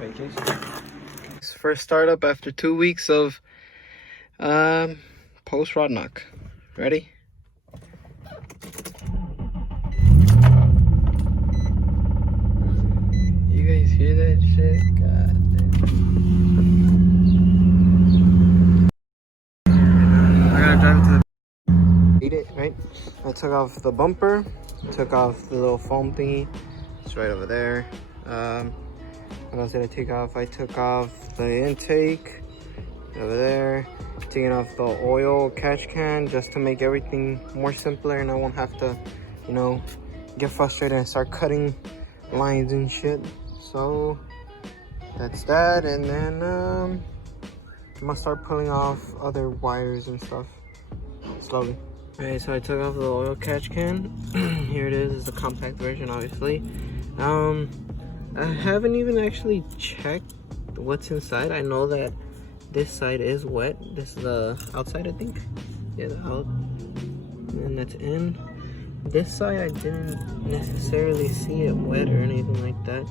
Right, Jason? First startup after 2 weeks of post rod knock. Ready? You guys hear that shit? God damn. I gotta drive it to the eat it, right? I took off the bumper, took off the little foam thingy. It's right over there. What else did I take off? I took off the intake over there, taking off the oil catch can just to make everything more simpler, and I won't have to, you know, get frustrated and start cutting lines and shit. So that's that, and then I'm gonna start pulling off other wires and stuff slowly. Okay, so I took off the oil catch can. Here it is. It's the compact version, obviously. I haven't even actually checked what's inside. I know that this side is wet. This is the outside, I think. Yeah, the out. And that's in. This side, I didn't necessarily see it wet or anything like that.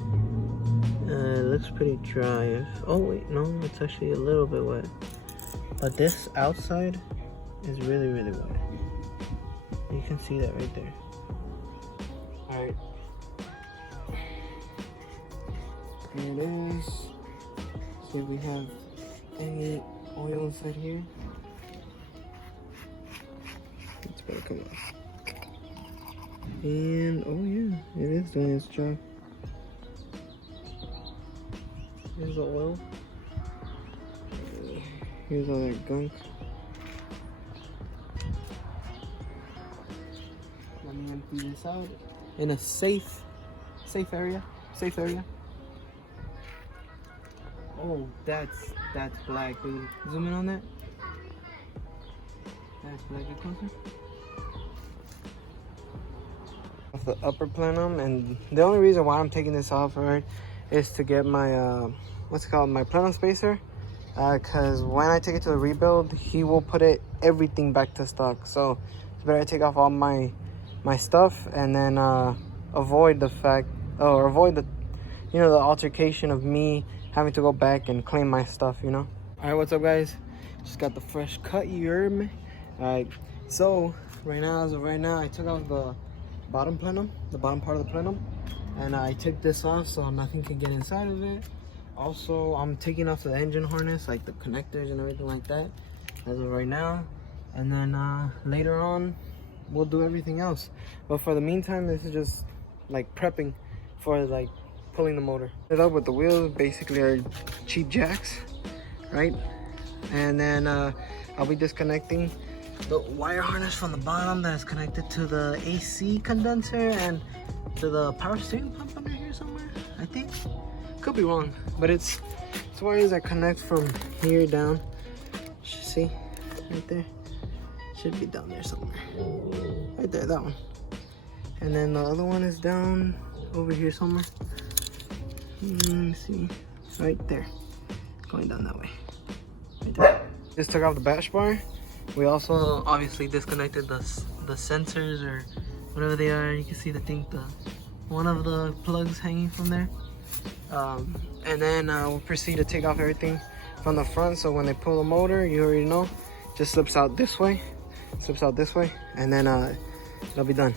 It looks pretty dry. Oh wait, no, it's actually a little bit wet. But this outside is really, really wet. You can see that right there. All right. Here it is. See if we have any oil inside here. It's better come off. And oh yeah, it is doing its job. Here's the oil. Here's all that gunk. Let me empty this out in a safe area. Safe area. Oh, that's black, dude. Zoom in on that. That's black. Get closer. Off the upper plenum, and the only reason why I'm taking this off, right, is to get my what's it called, my plenum spacer. Cause when I take it to the rebuild, he will put everything back to stock. So it's better I take off all my stuff and then avoid the the altercation of me having to go back and claim my stuff, you know. All right, what's up, guys? Just got the fresh cut, you heard me. All right, so as of right now, I took off the bottom plenum, the bottom part of the plenum, and I took this off so nothing can get inside of it. Also, I'm taking off the engine harness, like the connectors and everything like that, as of right now. And then later on, we'll do everything else. But for the meantime, this is just like prepping for like pulling the motor. It up with the wheels basically are cheap jacks, right? And then I'll be disconnecting the wire harness from the bottom that is connected to the AC condenser and to the power steering pump under here somewhere, I think. Could be wrong, but it's wires that connect from here down. See, right there. Should be down there somewhere. Right there, that one. And then the other one is down over here somewhere. Let's see, right there. Going down that way. Right there. Just took off the bash bar. We also obviously disconnected the sensors or whatever they are. You can see one of the plugs hanging from there. And then we'll proceed to take off everything from the front, so when they pull the motor, you already know, just slips out this way, and then it'll be done.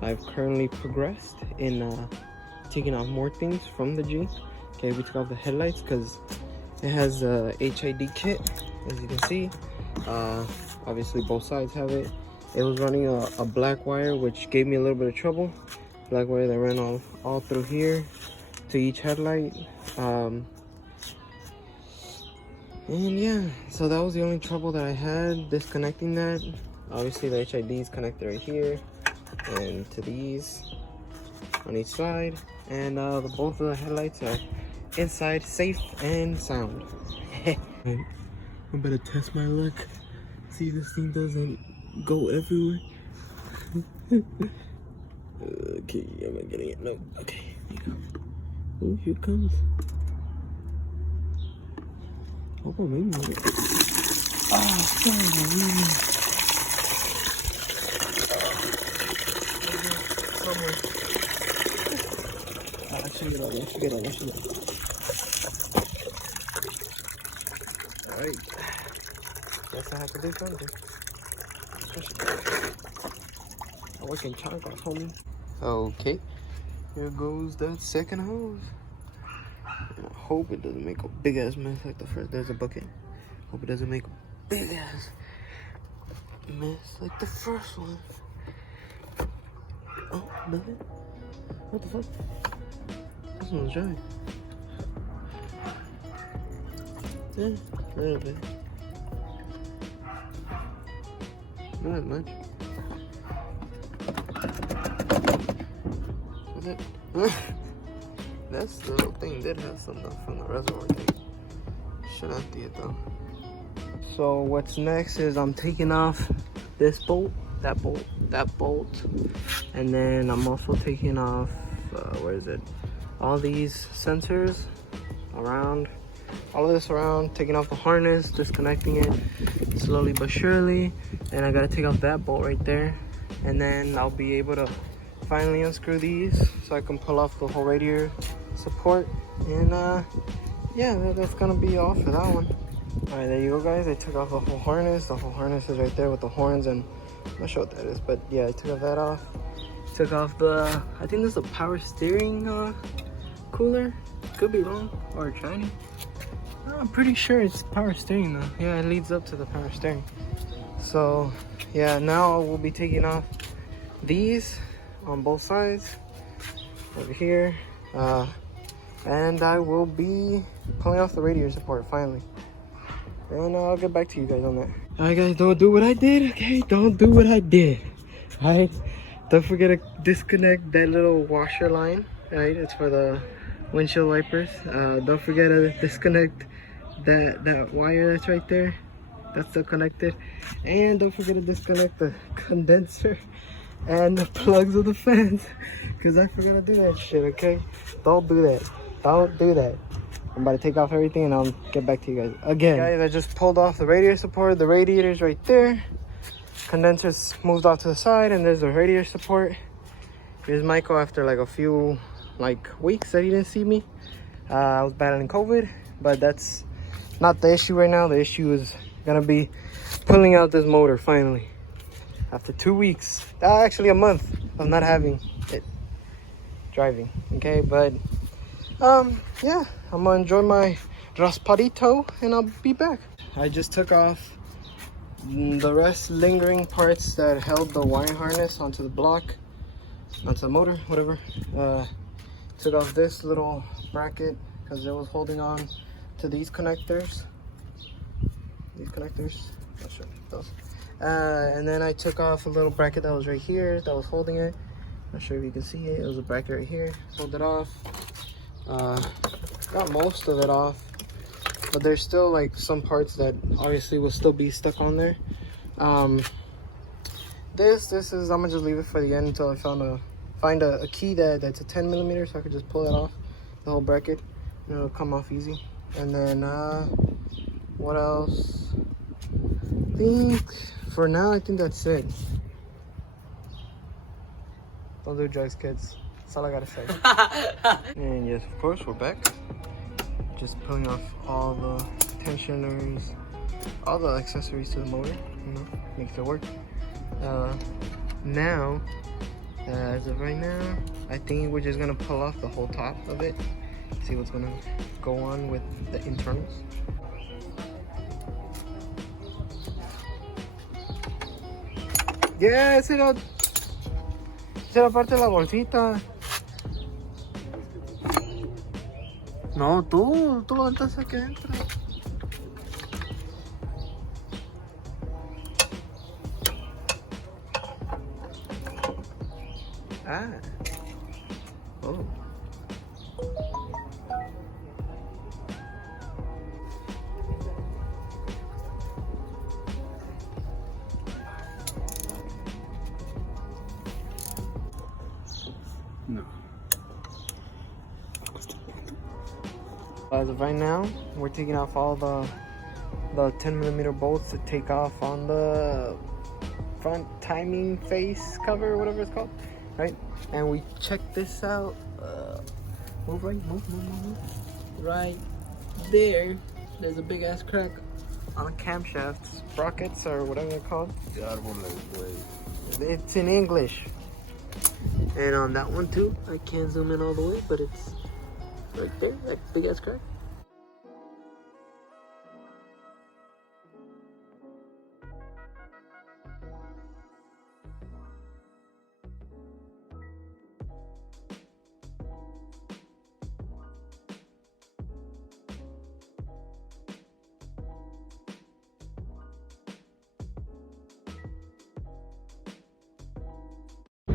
I've currently progressed in taking off more things from the G. Okay, we took off the headlights because it has a HID kit, as you can see. Obviously both sides have it. It was running a black wire, which gave me a little bit of trouble. Black wire that ran all through here to each headlight. And yeah, so that was the only trouble that I had disconnecting that. Obviously the HID is connected right here and to these on each side, and both of the headlights are inside, safe and sound. I'm gonna test my luck, see if this thing doesn't go everywhere. Okay, am I getting it? No. Okay, here you go. Oh, here it comes. Oh, maybe. Oh, sorry, somewhere. Check it out, let's check it out, let's check it out. Alright. Guess I have to do something. I work in China, homie. Okay. Here goes that second hose. And I hope it doesn't make a big ass mess like the first. There's a bucket. Hope it doesn't make a big ass mess like the first one. Oh, nothing. What the fuck? This one's dry. Yeah, a little bit. Not as much. Is it? That's the little thing did have some from the reservoir thing. Should empty it though. So what's next is I'm taking off this bolt, that bolt, that bolt, and then I'm also taking off where is it? All these sensors around, all of this around, taking off the harness, disconnecting it slowly but surely. And I gotta take off that bolt right there, and then I'll be able to finally unscrew these so I can pull off the whole radiator support. And yeah, that's gonna be all for that one. All right, there you go, guys. I took off the whole harness. The whole harness is right there with the horns, and I'm not sure what that is, but yeah, I took that off. Took off the, I think this is a power steering cooler. Could be wrong or shiny. I'm pretty sure it's power steering though. Yeah, it leads up to the power steering. So yeah, now we'll be taking off these on both sides over here, and I will be pulling off the radiator support finally, and I'll get back to you guys on that. All right, guys, don't do what I did. Okay, don't do what I did. All right, don't forget to disconnect that little washer line. All right, it's for the windshield wipers. Don't forget to disconnect that wire that's right there. That's still connected. And don't forget to disconnect the condenser and the plugs of the fans, because I forgot to do that shit. Okay, don't do that. Don't do that. I'm about to take off everything and I'll get back to you guys again. Guys, I just pulled off the radiator support. The radiator's right there. Condenser's moved off to the side, and there's the radiator support. Here's Michael after like a few weeks that he didn't see me. I was battling COVID, but that's not the issue right now. The issue is gonna be pulling out this motor finally after 2 weeks, actually a month of not having it driving. Okay, but yeah, I'm gonna enjoy my raspadito and I'll be back. I just took off the rest lingering parts that held the wiring harness onto the block, onto the motor, whatever. Took off this little bracket because it was holding on to these connectors. Not sure those. And then I took off a little bracket that was right here that was holding it. Not sure if you can see it. It was a bracket right here. Pulled it off. Got most of it off, but there's still like some parts that obviously will still be stuck on there. This is, I'm gonna just leave it for the end until I find a key that's a 10 millimeter, so I could just pull it off, the whole bracket, and it'll come off easy. And then what else? I think for now, I think that's it. Don't do drugs, kids. That's all I gotta say. And yes, of course, we're back. Just pulling off all the tensioners, all the accessories to the motor, you know, makes it work. Now, as of right now, I think we're just gonna pull off the whole top of it, see what's gonna go on with the internals. Yeah, esa era parte de la bolsita. No, tú lo aventas aquí adentro. Ah. Oh. No. As of right now, we're taking off all the 10 millimeter bolts to take off on the front timing face cover or whatever it's called, right? And we checked this out Move right, move. Right there, there's a big ass crack on a camshaft, sprockets or whatever they're called. It's in English. And on that one too, I can't zoom in all the way, but it's right there, that big ass crack.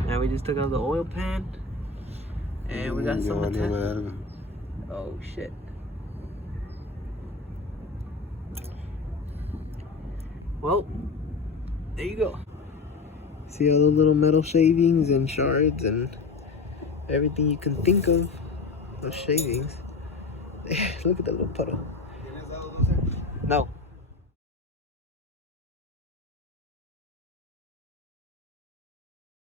Now we just took out the oil pan, and we got some oh shit. Well, there you go. See all the little metal shavings and shards and everything you can think of shavings. Look at that little puddle. No.